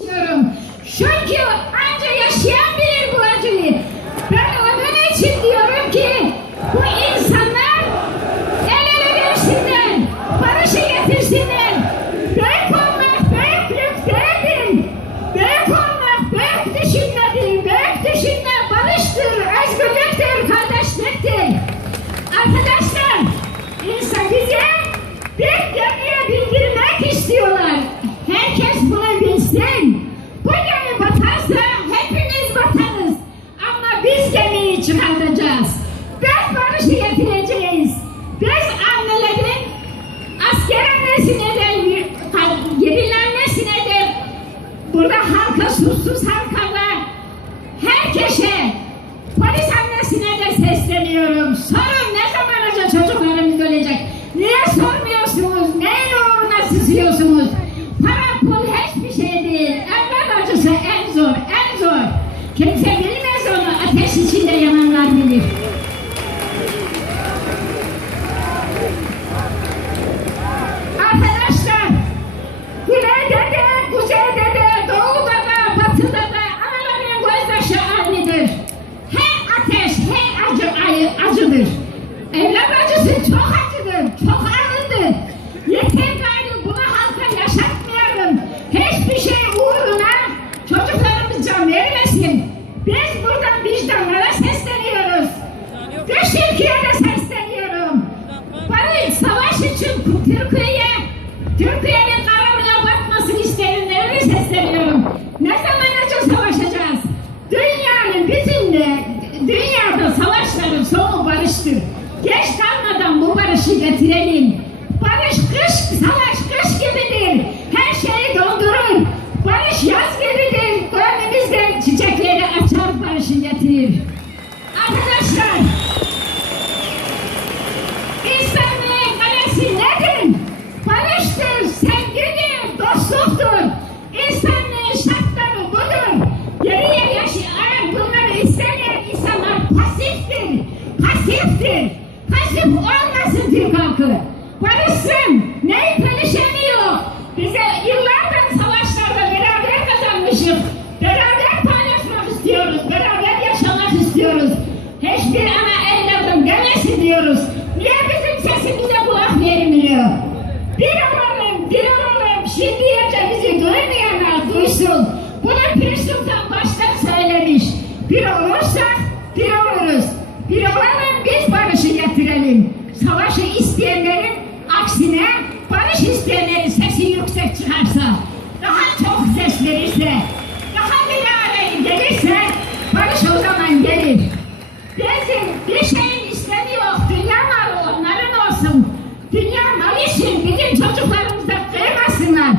diyorum. Çünkü anca yaşayan bilir bu acıyı. Bilsin. Bu gemi batarsa hepimiz batarız. Ama biz gemiyi çıkartacağız. Biz barışı getireceğiz. Biz annelerin asker annesine de, gelin annesine de, burada halka susuz halkalar, herkese, polis annesine de sesleniyorum. Sorun ne zaman önce çocuklarımız ölecek? Niye sormuyorsunuz? Neyin uğruna sızıyorsunuz? the end zone. End zone. Can you say Türkiye'de sesleniyorum. Barış savaş için Türkiye'ye, Türkiye'nin karanlığa batmasını isteyenlere sesleniyorum. Ne zaman önce savaşacağız? Dünyanın bütünde, dünyada savaşların sonu barıştır. Geç kalmadan bu barışı getirelim. Barış kış, savaş kış gibidir. Her şeyi doldurur. Barış yaz gibidir. Gönlümüzde çiçekleri açar barışı getirir. Pasiftir. Pasif olmasın Türk halkı. Barışsın. Neyi pelişeni yok. Bize yıllardır savaşlarda beraber kazanmışız. Beraber paylaşmak istiyoruz. Beraber yaşamak istiyoruz. Hiçbir ana evladım demesin diyoruz. Niye bizim sesimize kulak vermiyor? Bir olalım, bir olalım. Şimdiye bizi duymayanlar duysun. Bunu Pir baştan söylemiş. Bir olursak bir oluruz. Bir olalım biz barışı getirelim. Savaşı isteyenlerin aksine barış isteyenlerin sesi yüksek çıkarsa,